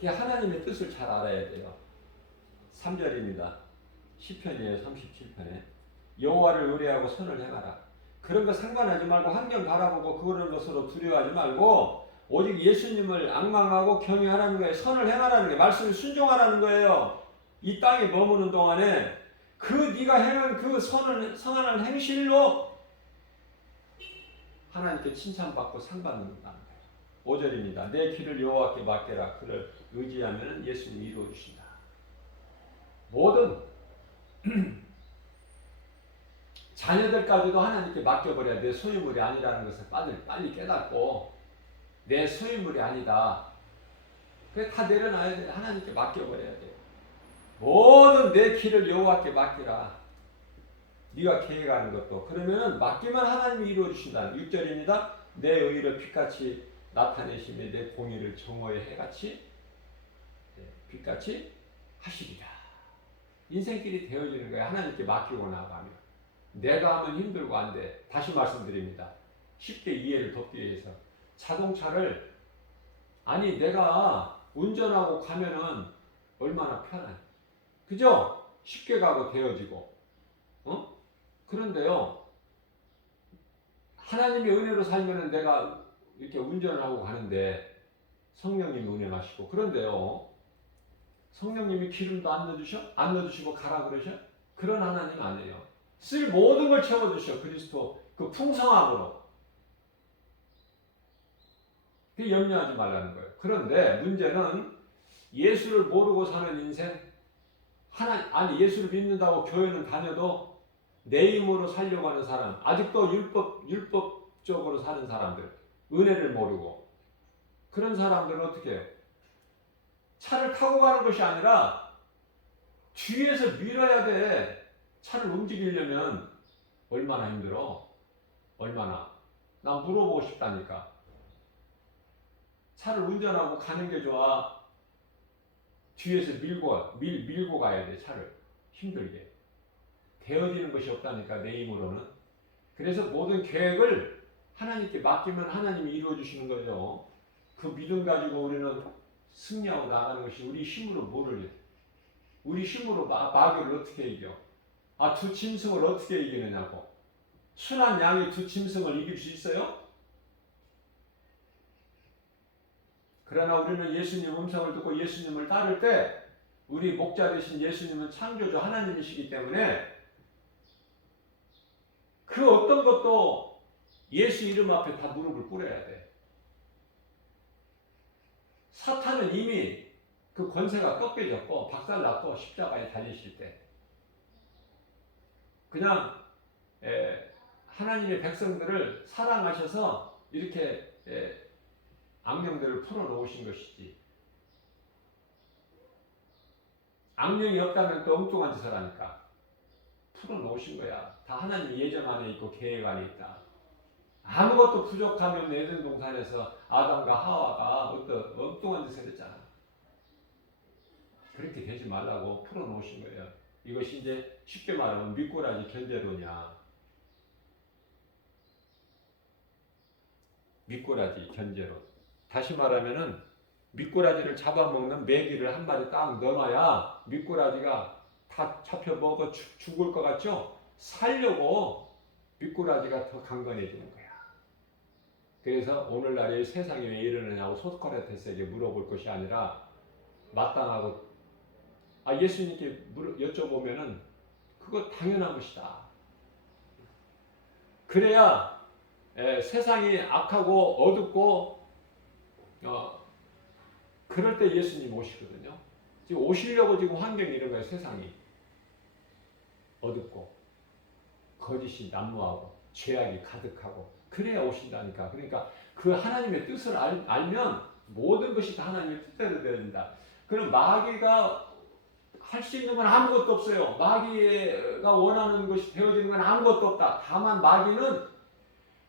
하나님의 뜻을 잘 알아야 돼요. 3절입니다. 시편이에요. 37편에. 여호와를 의뢰하고 선을 행하라. 그런 거 상관하지 말고 환경 바라보고 그런 것으로 두려워하지 말고 오직 예수님을 앙망하고 경외하라는 거예요. 선을 행하라는 거예요. 말씀을 순종하라는 거예요. 이 땅에 머무는 동안에 네가 행한 그 선한 행실로 하나님께 칭찬받고 상 받는다는 거예요. 5절입니다. 내 길을 여호와께 맡겨라. 그를 의지하면 예수님이 이루어 주신다. 모든 자녀들까지도 하나님께 맡겨버려야 내 소유물이 아니라는 것을 빨리 깨닫고 내 소유물이 아니다. 그게 다 내려놔야 돼. 하나님께 맡겨버려야 돼. 모든 내 길을 여호와께 맡기라. 네가 계획하는 것도. 그러면 맡기면 하나님이 이루어 주신다. 6절입니다. 내 의를 빛같이 나타내시며 내 공의를 정오의 해같이 빛같이 하시리라. 인생길이 되어지는 거야. 하나님께 맡기고 나가면. 내가 하면 힘들고 안 돼. 다시 말씀드립니다. 쉽게 이해를 돕기 위해서. 자동차를 내가 운전하고 가면은 얼마나 편해. 그죠? 쉽게 가고 되어지고. 그런데요. 하나님의 은혜로 살면은 내가 이렇게 운전을 하고 가는데 성령님이 운행하시고 그런데요. 성령님이 기름도 안 넣어주시고 가라 그러셔? 그런 하나님 아니에요. 쓸 모든 걸 채워주셔. 그리스도 그 풍성함으로. 그 염려하지 말라는 거예요. 그런데 문제는 예수를 모르고 사는 인생, 아니 예수를 믿는다고 교회는 다녀도 내 힘으로 살려고 하는 사람, 아직도 율법적으로 사는 사람들, 은혜를 모르고 그런 사람들은 어떻게 해요? 차를 타고 가는 것이 아니라 뒤에서 밀어야 돼. 차를 움직이려면 얼마나 힘들어? 얼마나? 난 물어보고 싶다니까. 차를 운전하고 가는 게 좋아? 뒤에서 밀고 가야 돼, 차를. 힘들게. 되어지는 것이 없다니까, 내 힘으로는. 그래서 모든 계획을 하나님께 맡기면 하나님이 이루어주시는 거죠. 그 믿음 가지고 우리는 승리하고 나가는 것이 우리 힘으로 뭐를, 우리 힘으로 마귀를 어떻게 이겨? 두 짐승을 어떻게 이기느냐고. 순한 양이 두 짐승을 이길 수 있어요? 그러나 우리는 예수님 음성을 듣고 예수님을 따를 때 우리 목자 되신 예수님은 창조주 하나님이시기 때문에 그 어떤 것도 예수 이름 앞에 다 무릎을 꿇어야 돼. 사탄은 이미 그 권세가 꺾여졌고 박살났고 십자가에 달리실 때 그냥 하나님의 백성들을 사랑하셔서 이렇게 악령들을 풀어놓으신 것이지. 악령이 없다면 또 엉뚱한 짓을 하니까 풀어놓으신 거야. 다 하나님 예정 안에 있고 계획 안에 있다. 아무것도 부족하면 에덴 동산에서 아담과 하와가 어떤 엉뚱한 짓을 했잖아. 그렇게 되지 말라고 풀어놓으신 거예요. 이것이 이제 쉽게 말하면 미꾸라지 견제론이야. 미꾸라지 견제론. 다시 말하면은 미꾸라지를 잡아먹는 메기를 한 마리 딱 넣어놔야 미꾸라지가 다 잡혀 먹어 죽을 것 같죠? 살려고 미꾸라지가 더 강건해지는 거야. 그래서 오늘날의 세상이 왜 이러느냐고 소크라테스에게 물어볼 것이 아니라 마땅하고 예수님께 여쭤보면은 그거 당연한 것이다. 그래야 세상이 악하고 어둡고 그럴 때 예수님 오시거든요. 지금 오시려고 지금 환경이 이런 거예요. 세상이 어둡고 거짓이 난무하고 죄악이 가득하고 그래야 오신다니까. 그러니까 그 하나님의 뜻을 알면 모든 것이 다 하나님의 뜻대로 되어진다. 그럼 마귀가 할 수 있는 건 아무것도 없어요. 마귀가 원하는 것이 되어지는 건 아무것도 없다. 다만 마귀는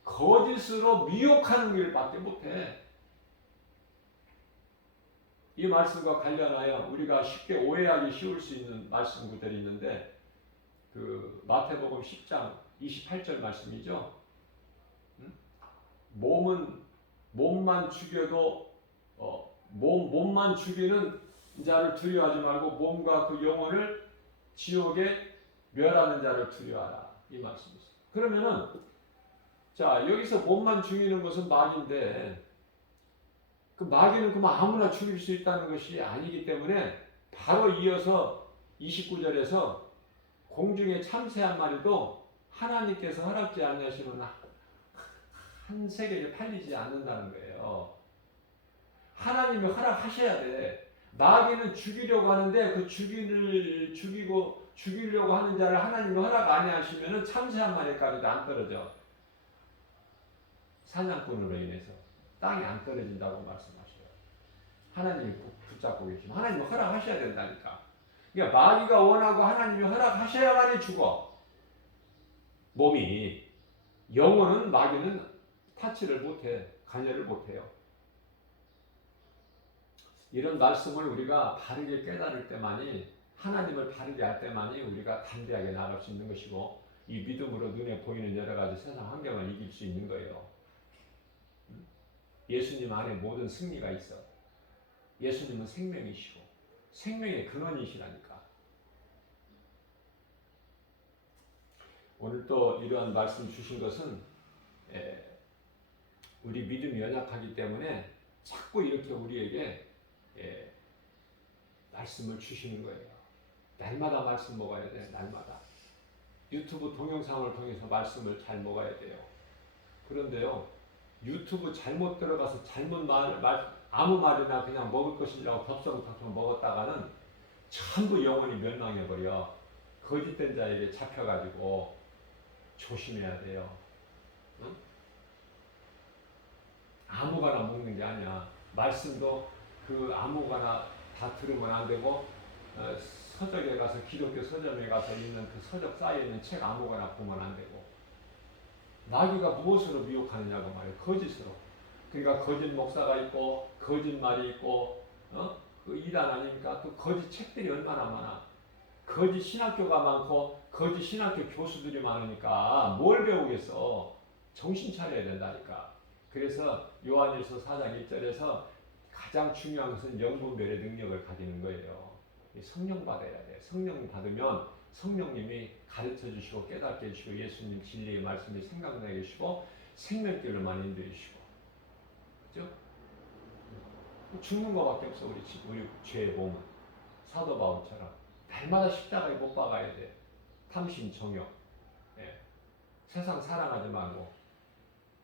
거짓으로 미혹하는 일밖에 못해. 이 말씀과 관련하여 우리가 쉽게 오해하기 쉬울 수 있는 말씀 구절이 있는데 그 마태복음 10장 28절 말씀이죠. 몸만 죽여도 몸만 죽이는 자를 두려워하지 말고 몸과 그 영혼을 지옥에 멸하는 자를 두려워하라. 이 말씀이죠. 그러면은 자 여기서 몸만 죽이는 것은 마귀인데 그 마귀는 그만 아무나 죽일 수 있다는 것이 아니기 때문에 바로 이어서 29절에서 공중의 참새 한 마리도 하나님께서 허락지 않으시면 한 세계에 팔리지 않는다는 거예요. 하나님이 허락하셔야 돼. 마귀는 죽이려고 하는데 그 죽이려고 하는 자를 하나님이 허락 안 하시면은 참새 한 마리까지도 안 떨어져. 사냥꾼으로 인해서 땅에 안 떨어진다고 말씀하셔요. 하나님이 붙잡고 계시면 하나님이 허락하셔야 된다니까. 그러니까 마귀가 원하고 하나님이 허락하셔야만이 죽어. 몸이. 영혼은 마귀는 타치를 못해. 관여를 못해요. 이런 말씀을 우리가 바르게 깨달을 때만이 하나님을 바르게 할 때만이 우리가 담대하게 나갈 수 있는 것이고 이 믿음으로 눈에 보이는 여러 가지 세상 환경을 이길 수 있는 거예요. 예수님 안에 모든 승리가 있어. 예수님은 생명이시고 생명의 근원이시라니까. 오늘 또 이러한 말씀 주신 것은 우리 믿음이 연약하기 때문에 자꾸 이렇게 우리에게 말씀을 주시는 거예요. 날마다 말씀 먹어야 돼. 날마다. 유튜브 동영상을 통해서 말씀을 잘 먹어야 돼요. 그런데요, 유튜브 잘못 들어가서 잘못 아무 말이나 그냥 먹을 것이라고 덥석덥석 먹었다가는 전부 영혼이 멸망해버려. 거짓된 자에게 잡혀가지고 조심해야 돼요. 응? 아무거나 먹는 게 아니야. 말씀도 그 아무거나 다 들으면 안 되고, 서적에 가서, 기독교 서점에 가서 있는 그 서적 쌓여있는 책 아무거나 보면 안 되고, 마귀가 무엇으로 미혹하느냐고 말이에요. 거짓으로. 그러니까 거짓 목사가 있고, 거짓말이 있고, 그 이단 아닙니까? 또 거짓 책들이 얼마나 많아. 거짓 신학교가 많고, 거짓 신학교 교수들이 많으니까 뭘 배우겠어. 정신 차려야 된다니까. 그래서 요한일서 4장 1절에서 가장 중요한 것은 영분별의 능력을 가지는 거예요. 성령 받아야 돼. 성령 받으면 성령님이 가르쳐 주시고 깨닫게 해주시고 예수님 진리의 말씀이 생각나게 해주시고 생명길로만 인도해 주시고, 그죠? 죽는 거밖에 없어. 우리 죄의 몸은 사도 바울처럼 날마다 십자가에 못 박아야 돼. 탐심 정욕, 예. 세상 사랑하지 말고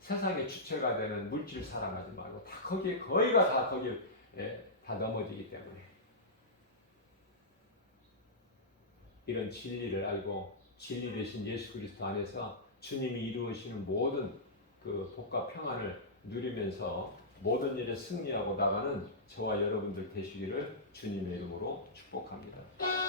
세상의 주체가 되는 물질 사랑하지 말고 다 거기에 거의가 다 거기에, 예, 다 넘어지기 때문에 이런 진리를 알고 진리 되신 예수 그리스도 안에서 주님이 이루시는 모든 그 복과 평안을 누리면서 모든 일에 승리하고 나가는 저와 여러분들 되시기를 주님의 이름으로 축복합니다.